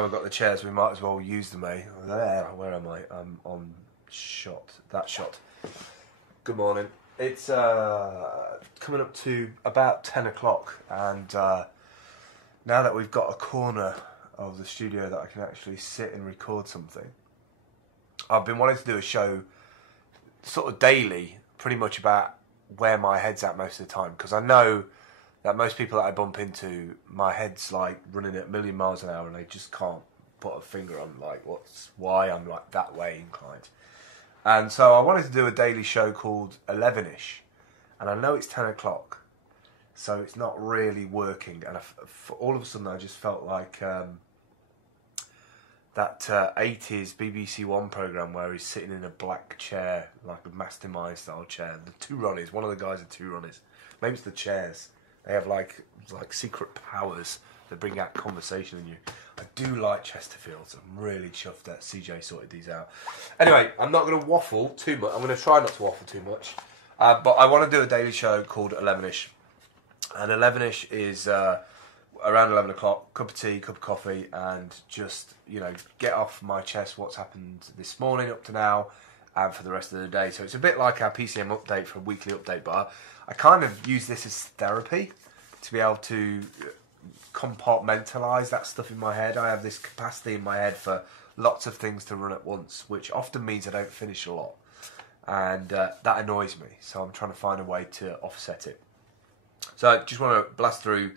now we've got the chairs, we might as well use them, eh? There, where am I? I'm on shot. That shot. Good morning. It's coming up to about 10 o'clock, and now that we've got a corner of the studio that I can actually sit and record something, I've been wanting to do a show sort of daily, pretty much about where my head's at most of the time, because I know that most people that I bump into, my head's like running at a million miles an hour and they just can't put a finger on like why I'm like that way inclined. And so I wanted to do a daily show called Elevenish, and I know it's 10 o'clock, so it's not really working, and all of a sudden I just felt like that 80s BBC One programme where he's sitting in a black chair, like a mastermind style chair. The two Ronnies, one of the guys are two Ronnies. Maybe it's the chairs. They have like secret powers that bring out conversation in you. I do like Chesterfields. I'm really chuffed that CJ sorted these out. Anyway, I'm not going to waffle too much. I'm going to try not to waffle too much. But I want to do a daily show called Elevenish. And Elevenish is around 11 o'clock, cup of tea, cup of coffee, and just, get off my chest what's happened this morning up to now and for the rest of the day. So it's a bit like our PCM update for a weekly update, but I kind of use this as therapy to be able to compartmentalise that stuff in my head. I have this capacity in my head for lots of things to run at once, which often means I don't finish a lot, and that annoys me, so I'm trying to find a way to offset it. So I just want to blast through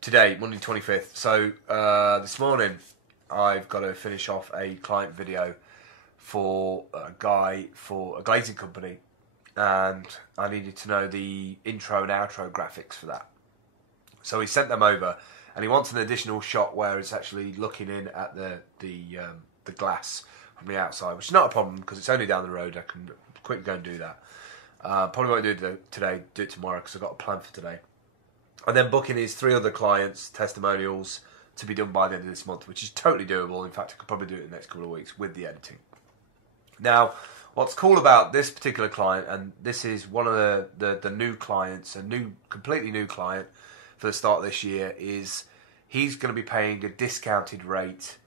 today, Monday 25th. So this morning I've got to finish off a client video for a guy for a glazing company, and I needed to know the intro and outro graphics for that. So he sent them over, and he wants an additional shot where it's actually looking in at the glass from the outside, which is not a problem because it's only down the road. I can quickly go and do that. Probably won't do it today, do it tomorrow because I've got a plan for today. And then booking his 3 other clients' testimonials to be done by the end of this month, which is totally doable. In fact, I could probably do it in the next couple of weeks with the editing. Now, what's cool about this particular client, and this is one of the new clients, completely new client for the start of this year, is he's going to be paying a discounted rate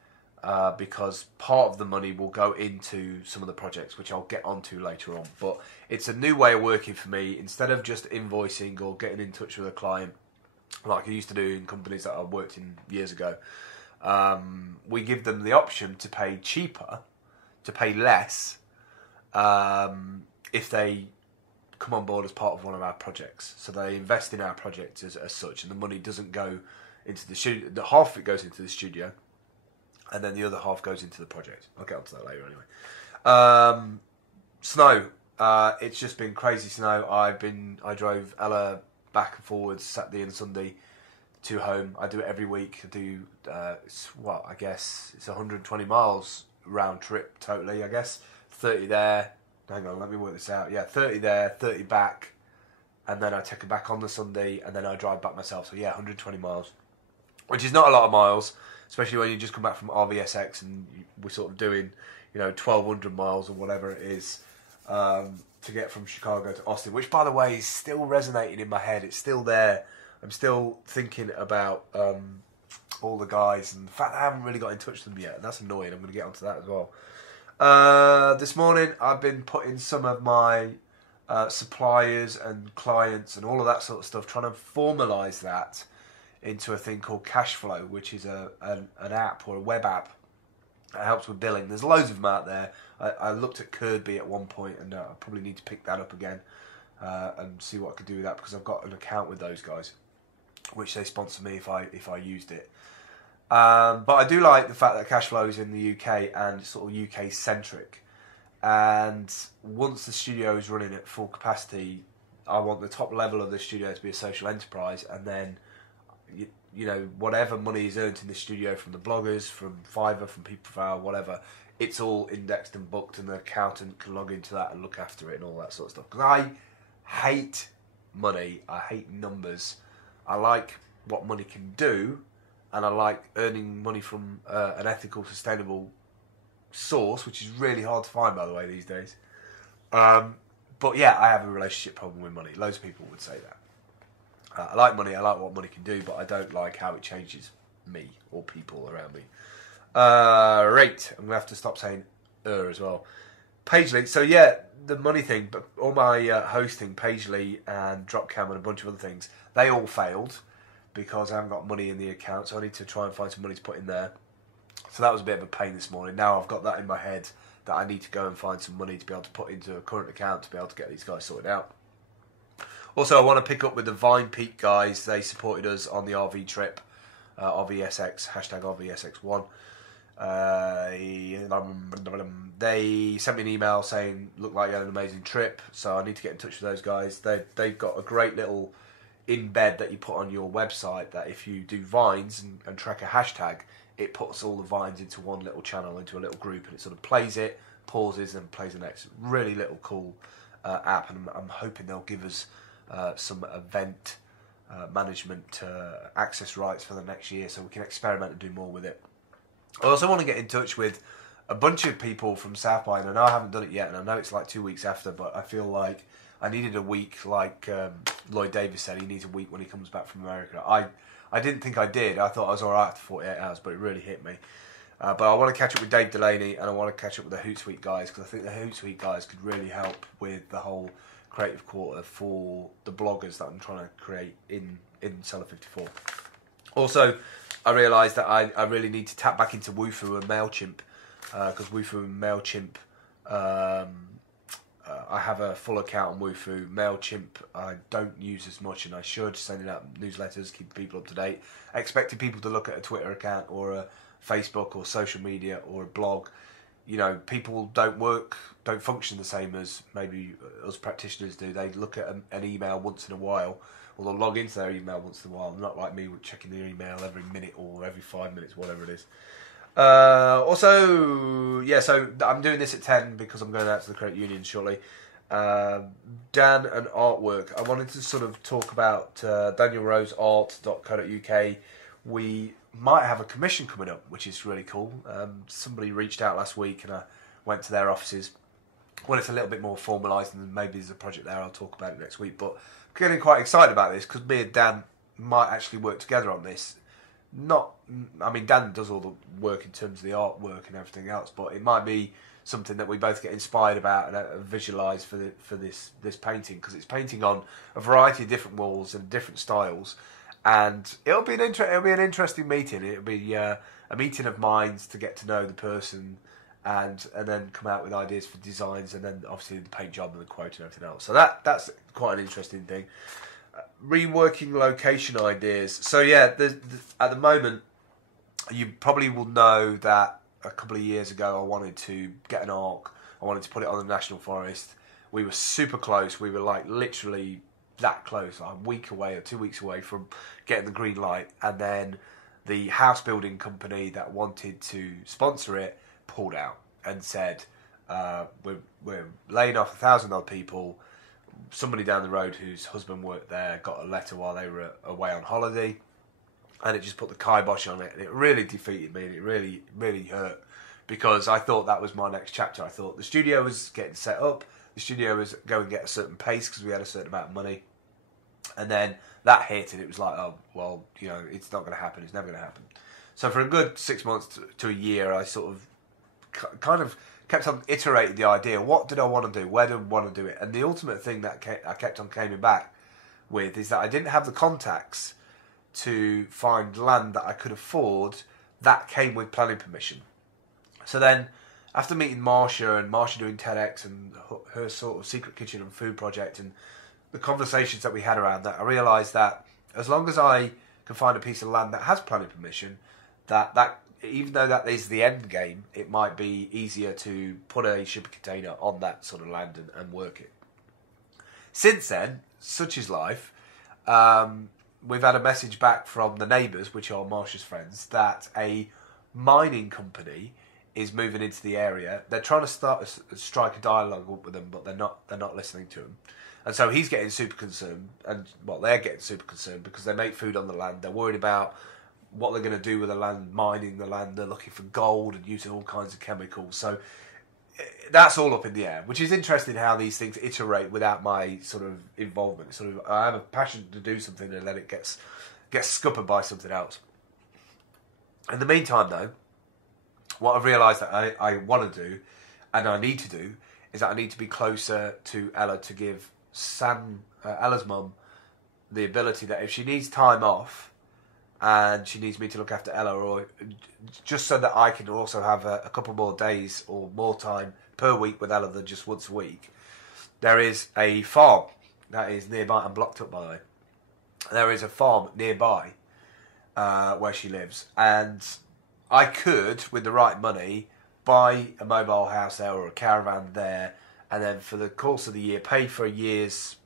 because part of the money will go into some of the projects, which I'll get onto later on. But it's a new way of working for me. Instead of just invoicing or getting in touch with a client like I used to do in companies that I worked in years ago, we give them the option to pay cheaper, to pay less, if they come on board as part of one of our projects. So they invest in our project as such, and the money doesn't go into the studio. The half of it goes into the studio, and then the other half goes into the project. I'll get onto that later anyway. Snow. It's just been crazy snow. I drove Ella back and forwards Saturday and Sunday to home. I do it every week. I do, I guess it's 120 miles round trip totally, I guess. 30 there. Hang on, let me work this out. Yeah, 30 there, 30 back, and then I take her back on the Sunday, and then I drive back myself. So yeah, 120 miles, which is not a lot of miles, especially when you just come back from RVSX and we're sort of doing, 1,200 miles or whatever it is, to get from Chicago to Austin, which, by the way, is still resonating in my head. It's still there. I'm still thinking about all the guys, and the fact that I haven't really got in touch with them yet, and that's annoying. I'm going to get onto that as well. This morning I've been putting some of my suppliers and clients and all of that sort of stuff, trying to formalise that into a thing called Cashflow, which is an app or a web app that helps with billing. There's loads of them out there. I looked at Kirby at one point, and I probably need to pick that up again and see what I could do with that, because I've got an account with those guys, which they sponsor me if I used it. But I do like the fact that Cashflow is in the UK and sort of UK centric. And once the studio is running at full capacity, I want the top level of the studio to be a social enterprise, and then whatever money is earned in the studio from the bloggers, from Fiverr, from People per Hour, whatever, it's all indexed and booked, and the accountant can log into that and look after it and all that sort of stuff. Because I hate money, I hate numbers. I like what money can do, and I like earning money from an ethical, sustainable source, which is really hard to find, by the way, these days. But yeah, I have a relationship problem with money. Loads of people would say that. I like money, I like what money can do, but I don't like how it changes me or people around me. Right. I'm going to have to stop saying as well. Pagely. So yeah, the money thing, but all my hosting, Pagely and Dropcam and a bunch of other things, they all failed because I haven't got money in the account, so I need to try and find some money to put in there. So that was a bit of a pain this morning. Now I've got that in my head that I need to go and find some money to be able to put into a current account to be able to get these guys sorted out. Also, I want to pick up with the Vine Peak guys. They supported us on the RV trip, RVSX, hashtag RVSX1. They sent me an email saying, look like you had an amazing trip, so I need to get in touch with those guys. They've got a great little embed that you put on your website that if you do vines and track a hashtag, it puts all the vines into one little channel, into a little group, and it sort of plays it, pauses, and plays the next. Really little cool app, and I'm hoping they'll give us some event management access rights for the next year so we can experiment and do more with it. I also want to get in touch with a bunch of people from South by, and I know I haven't done it yet, and I know it's like 2 weeks after, but I feel like I needed a week, like Lloyd Davis said, he needs a week when he comes back from America. I didn't think I did. I thought I was alright after 48 hours, but it really hit me. But I want to catch up with Dave Delaney, and I want to catch up with the Hootsuite guys, because I think the Hootsuite guys could really help with the whole creative quarter for the bloggers that I'm trying to create in Cellar 54. Also, I realised that I really need to tap back into Wufoo and MailChimp, because Wufoo and MailChimp, I have a full account on Wufoo. MailChimp I don't use as much, and I should, sending out newsletters, keep people up to date. I expected people to look at a Twitter account or a Facebook or social media or a blog. You know, people don't function the same as maybe us practitioners do. They look at an email once in a while, or they'll log into their email once in a while, not like me with checking their email every minute or every 5 minutes, whatever it is. Also, yeah, so I'm doing this at 10 because I'm going out to the credit union shortly. Dan and artwork. I wanted to sort of talk about danielroseart.co.uk. We might have a commission coming up, which is really cool. Somebody reached out last week and I went to their offices. Well, it's a little bit more formalised, and maybe there's a project there. I'll talk about it next week. But I'm getting quite excited about this because me and Dan might actually work together on this. Dan does all the work in terms of the artwork and everything else, but it might be something that we both get inspired about and visualise for this painting, because it's painting on a variety of different walls and different styles, and it'll be an interesting meeting. It'll be a meeting of minds to get to know the person and then come out with ideas for designs, and then obviously the paint job and the quote and everything else. So that's quite an interesting thing. Reworking location ideas. So yeah, at the moment, you probably will know that a couple of years ago I wanted to get an arc. I wanted to put it on the National Forest. We were super close. We were like literally that close, like a week away or 2 weeks away from getting the green light. And then the house building company that wanted to sponsor it pulled out and said, we're laying off 1,000 odd people. Somebody down the road whose husband worked there got a letter while they were away on holiday, and it just put the kibosh on it, and it really defeated me, and it really, really hurt, because I thought that was my next chapter. I thought the studio was getting set up, the studio was going to get a certain pace because we had a certain amount of money, and then that hit, and it was like, oh, well, you know, it's not going to happen, it's never going to happen. So for a good 6 months to a year, I sort of kind of kept on iterating the idea. What did I want to do? Where did I want to do it? And the ultimate thing that I kept on coming back with is that I didn't have the contacts to find land that I could afford that came with planning permission. So then, after meeting Marsha and Marsha doing TEDx and her sort of secret kitchen and food project and the conversations that we had around that, I realised that as long as I can find a piece of land that has planning permission, that even though that is the end game, it might be easier to put a shipping container on that sort of land and work it. Since then, such is life, we've had a message back from the neighbours, which are Marsha's friends, that a mining company is moving into the area. They're trying to strike a dialogue with them, but they're not listening to them. And so he's getting super concerned, and well, they're getting super concerned because they make food on the land. They're worried about what they're going to do with the land, mining the land. They're looking for gold and using all kinds of chemicals. So that's all up in the air, which is interesting how these things iterate without my sort of involvement. Sort of, I have a passion to do something and then it gets scuppered by something else. In the meantime, though, what I've realised that I want to do, and I need to do, is that I need to be closer to Ella to give Ella's mum, the ability that if she needs time off and she needs me to look after Ella, or just so that I can also have a couple more days or more time per week with Ella than just once a week, there is a farm that is nearby. I'm blocked up, by the way. There is a farm nearby where she lives, and I could, with the right money, buy a mobile house there or a caravan there, and then for the course of the year pay for a year's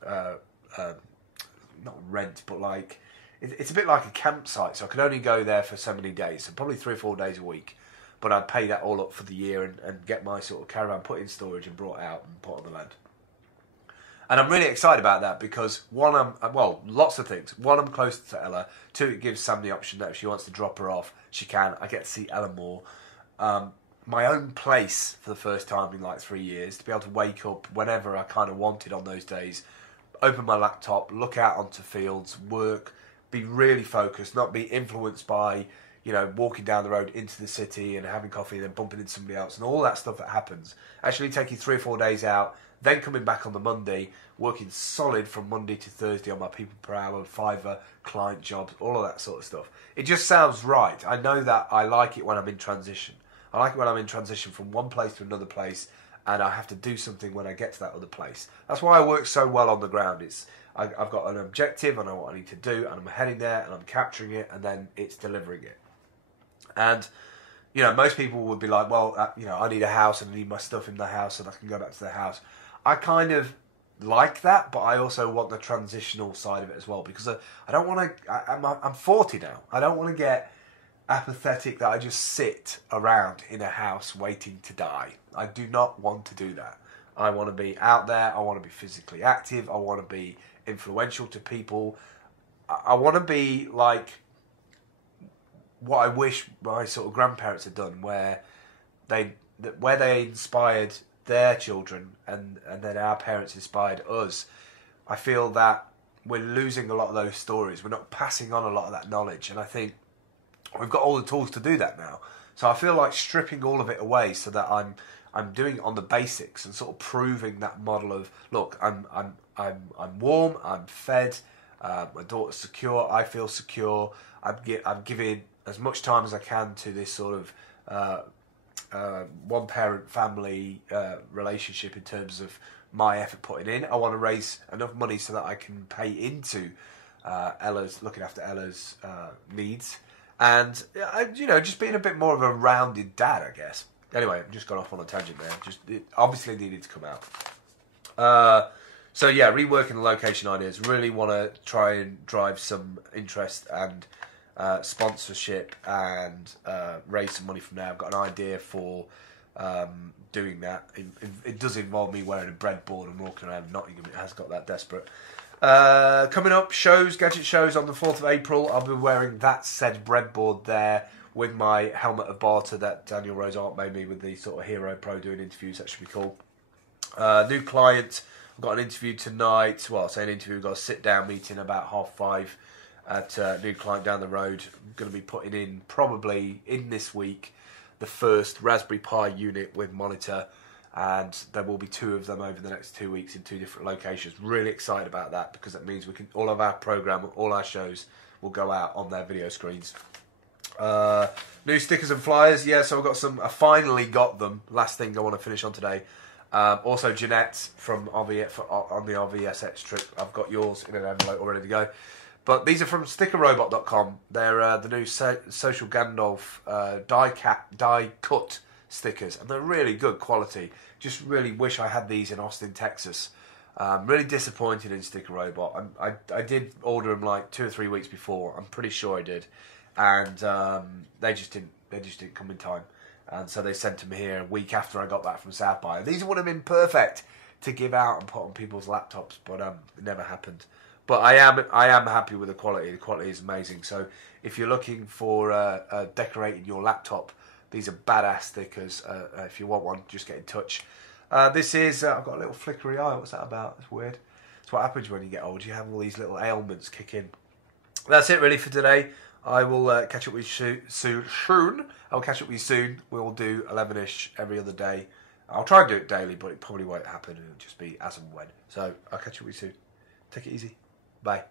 not rent, but like it's a bit like a campsite. So I could only go there for so many days, so probably 3 or 4 days a week. But I'd pay that all up for the year and get my sort of caravan put in storage and brought out and put on the land. And I'm really excited about that because one, lots of things. One, I'm closer to Ella. Two, it gives Sam the option that if she wants to drop her off, she can. I get to see Ella more. My own place for the first time in like 3 years, to be able to wake up whenever I kind of wanted on those days, open my laptop, look out onto fields, work, be really focused, not be influenced by, you know, walking down the road into the city and having coffee and then bumping into somebody else and all that stuff that happens. Actually taking 3 or 4 days out, then coming back on the Monday, working solid from Monday to Thursday on my people per hour, Fiverr, client jobs, all of that sort of stuff. It just sounds right. I know that I like it when I'm in transition. I like it when I'm in transition from one place to another place, and I have to do something when I get to that other place. That's why I work so well on the ground. I've got an objective, I know what I need to do, and I'm heading there, and I'm capturing it, and then it's delivering it. And, you know, most people would be like, well, you know, I need a house, and I need my stuff in the house, and I can go back to the house. I kind of like that, but I also want the transitional side of it as well, because I don't want to, I'm 40 now. I don't want to get apathetic that I just sit around in a house waiting to die. I do not want to do that. I want to be out there. I want to be physically active. I want to be influential to people. I want to be like what I wish my sort of grandparents had done, where they inspired their children and then our parents inspired us. I feel that we're losing a lot of those stories. We're not passing on a lot of that knowledge, and I think we've got all the tools to do that now. So I feel like stripping all of it away so that I'm doing it on the basics and sort of proving that model of, look, I'm warm, I'm fed, my daughter's secure, I feel secure. I'm giving as much time as I can to this sort of one parent family relationship in terms of my effort putting in. I want to raise enough money so that I can pay into looking after Ella's needs. And, you know, just being a bit more of a rounded dad, I guess. Anyway, I've just gone off on a tangent there. It obviously needed to come out. So, yeah, reworking the location ideas. Really want to try and drive some interest and sponsorship and raise some money from there. I've got an idea for doing that. It does involve me wearing a breadboard and walking around Nottingham. It has got that desperate. Coming up, gadget shows on the 4th of April. I'll be wearing that said breadboard there with my helmet of barter that Daniel Rose Art made me with the sort of Hero Pro doing interviews. That should be cool. New client. I've got an interview tonight. Well, I say an interview. We've got a sit-down meeting about 5:30 at a new client down the road. I'm going to be putting in, probably in this week, the first Raspberry Pi unit with monitor. And there will be 2 of them over the next 2 weeks in 2 different locations. Really excited about that because that means we can all of our program, all our shows will go out on their video screens. New stickers and flyers. Yeah, so I've got some. I finally got them. Last thing I want to finish on today. Also, Jeanette from on the RVSX trip. I've got yours in an envelope all ready to go. But these are from stickerrobot.com. They're the new Social Gandalf die cut stickers, and they're really good quality. Just really wish I had these in Austin, Texas. Really disappointed in Sticker Robot. I did order them like 2 or 3 weeks before. I'm pretty sure I did, and they just didn't come in time. And so they sent them here a week after I got back from South by. These would have been perfect to give out and put on people's laptops, but it never happened. But I am happy with the quality. The quality is amazing. So if you're looking for decorating your laptop, these are badass stickers. If you want one, just get in touch. This is, I've got a little flickery eye. What's that about? It's weird. It's what happens when you get old. You have all these little ailments kick in. That's it really for today. I will catch up with you soon. I'll catch up with you soon. We'll do 11ish every other day. I'll try and do it daily, but it probably won't happen. It'll just be as and when. So I'll catch up with you soon. Take it easy. Bye.